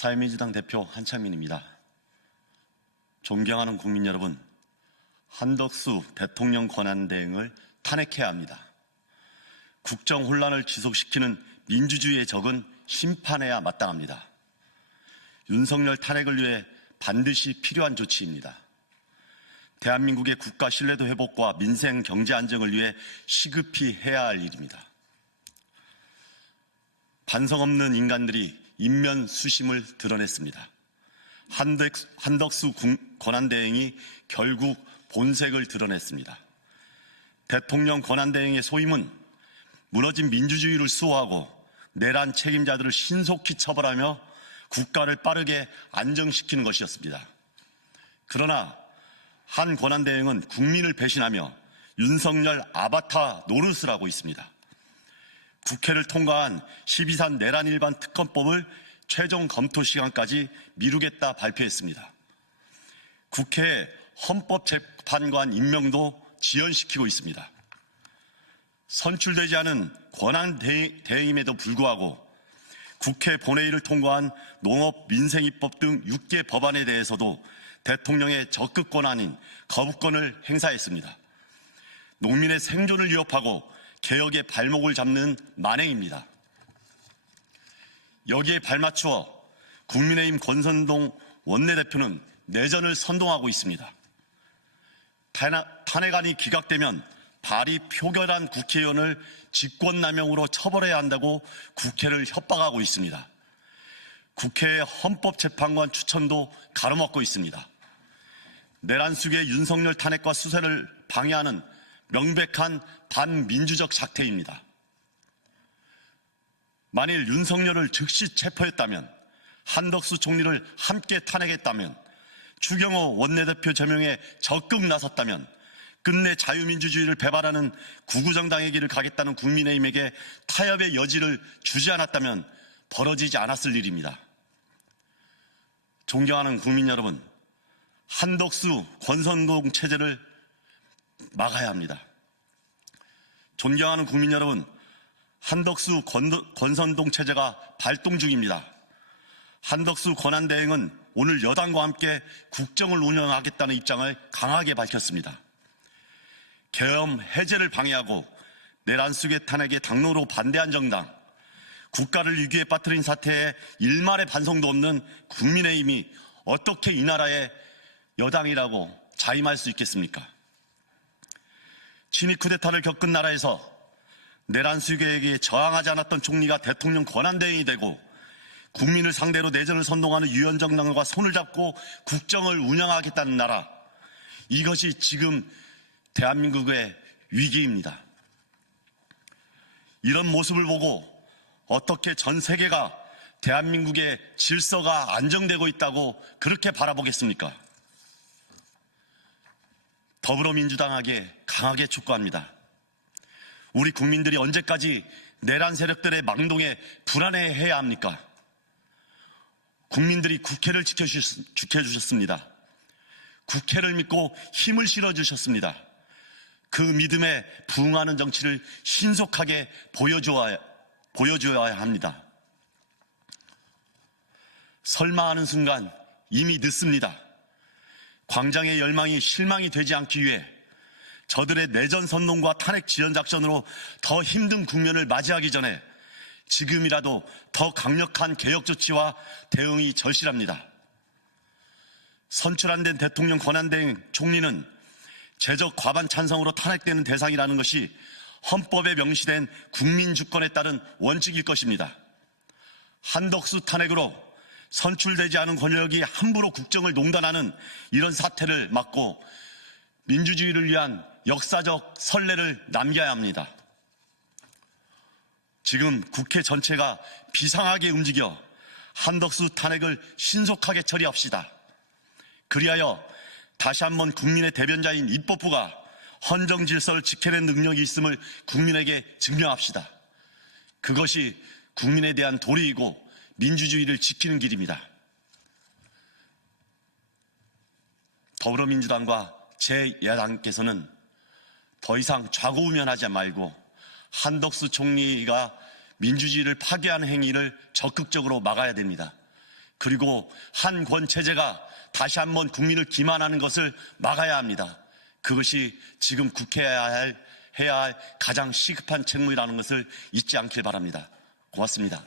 사회민주당 대표 한창민입니다. 존경하는 국민 여러분, 한덕수 대통령 권한대행을 탄핵해야 합니다. 국정 혼란을 지속시키는 민주주의의 적은 심판해야 마땅합니다. 윤석열 탄핵을 위해 반드시 필요한 조치입니다. 대한민국의 국가 신뢰도 회복과 민생 경제 안정을 위해 시급히 해야 할 일입니다. 반성 없는 인간들이 인면 수심을 드러냈습니다. 한덕수 권한대행이 결국 본색을 드러냈습니다. 대통령 권한대행의 소임은 무너진 민주주의를 수호하고 내란 책임자들을 신속히 처벌하며 국가를 빠르게 안정시키는 것이었습니다. 그러나 한 권한대행은 국민을 배신하며 윤석열 아바타 노릇을 하고 있습니다. 국회를 통과한 12.3 내란 일반 특검법을 최종 검토 시간까지 미루겠다 발표했습니다. 국회의 헌법재판관 임명도 지연시키고 있습니다. 선출되지 않은 권한대행임에도 불구하고 국회 본회의를 통과한 농업민생입법 등 6개 법안에 대해서도 대통령의 적극 권한인 거부권을 행사했습니다. 농민의 생존을 위협하고 개혁의 발목을 잡는 만행입니다. 여기에 발맞추어 국민의힘 권선동 원내대표는 내전을 선동하고 있습니다. 탄핵안이 기각되면 발의 표결한 국회의원을 직권남용으로 처벌해야 한다고 국회를 협박하고 있습니다. 국회의 헌법재판관 추천도 가로막고 있습니다. 내란 속의 윤석열 탄핵과 수사를 방해하는 명백한 반민주적 작태입니다. 만일 윤석열을 즉시 체포했다면, 한덕수 총리를 함께 탄핵했다면, 추경호 원내대표 제명에 적극 나섰다면, 끝내 자유민주주의를 배반하는 구구정당의 길을 가겠다는 국민의힘에게 타협의 여지를 주지 않았다면 벌어지지 않았을 일입니다. 존경하는 국민 여러분, 한덕수 권선동 체제를 막아야 합니다. 존경하는 국민 여러분, 한덕수 권선동 체제가 발동 중입니다. 한덕수 권한대행은 오늘 여당과 함께 국정을 운영하겠다는 입장을 강하게 밝혔습니다. 계엄 해제를 방해하고 내란 속의 탄핵에 당로로 반대한 정당, 국가를 위기에 빠뜨린 사태에 일말의 반성도 없는 국민의힘이 어떻게 이 나라의 여당이라고 자임할 수 있겠습니까? 친위 쿠데타를 겪은 나라에서 내란 수괴에게 저항하지 않았던 총리가 대통령 권한대행이 되고 국민을 상대로 내전을 선동하는 유연정당과 손을 잡고 국정을 운영하겠다는 나라, 이것이 지금 대한민국의 위기입니다. 이런 모습을 보고 어떻게 전 세계가 대한민국의 질서가 안정되고 있다고 그렇게 바라보겠습니까? 더불어민주당에게 강하게 촉구합니다. 우리 국민들이 언제까지 내란 세력들의 망동에 불안해해야 합니까? 국민들이 국회를 지켜주셨습니다. 국회를 믿고 힘을 실어주셨습니다. 그 믿음에 부응하는 정치를 신속하게 보여줘야 합니다. 설마 하는 순간 이미 늦습니다. 광장의 열망이 실망이 되지 않기 위해 저들의 내전 선동과 탄핵 지연 작전으로 더 힘든 국면을 맞이하기 전에 지금이라도 더 강력한 개혁 조치와 대응이 절실합니다. 선출 안 된 대통령 권한대행 총리는 제적 과반 찬성으로 탄핵되는 대상이라는 것이 헌법에 명시된 국민 주권에 따른 원칙일 것입니다. 한덕수 탄핵으로 선출되지 않은 권력이 함부로 국정을 농단하는 이런 사태를 막고 민주주의를 위한 역사적 선례를 남겨야 합니다. 지금 국회 전체가 비상하게 움직여 한덕수 탄핵을 신속하게 처리합시다. 그리하여 다시 한번 국민의 대변자인 입법부가 헌정 질서를 지켜낸 능력이 있음을 국민에게 증명합시다. 그것이 국민에 대한 도리이고 민주주의를 지키는 길입니다. 더불어민주당과 제 야당께서는 더 이상 좌고우면하지 말고 한덕수 총리가 민주주의를 파괴하는 행위를 적극적으로 막아야 됩니다. 그리고 한권 체제가 다시 한번 국민을 기만하는 것을 막아야 합니다. 그것이 지금 국회에 해야 할 가장 시급한 책무라는 것을 잊지 않길 바랍니다. 고맙습니다.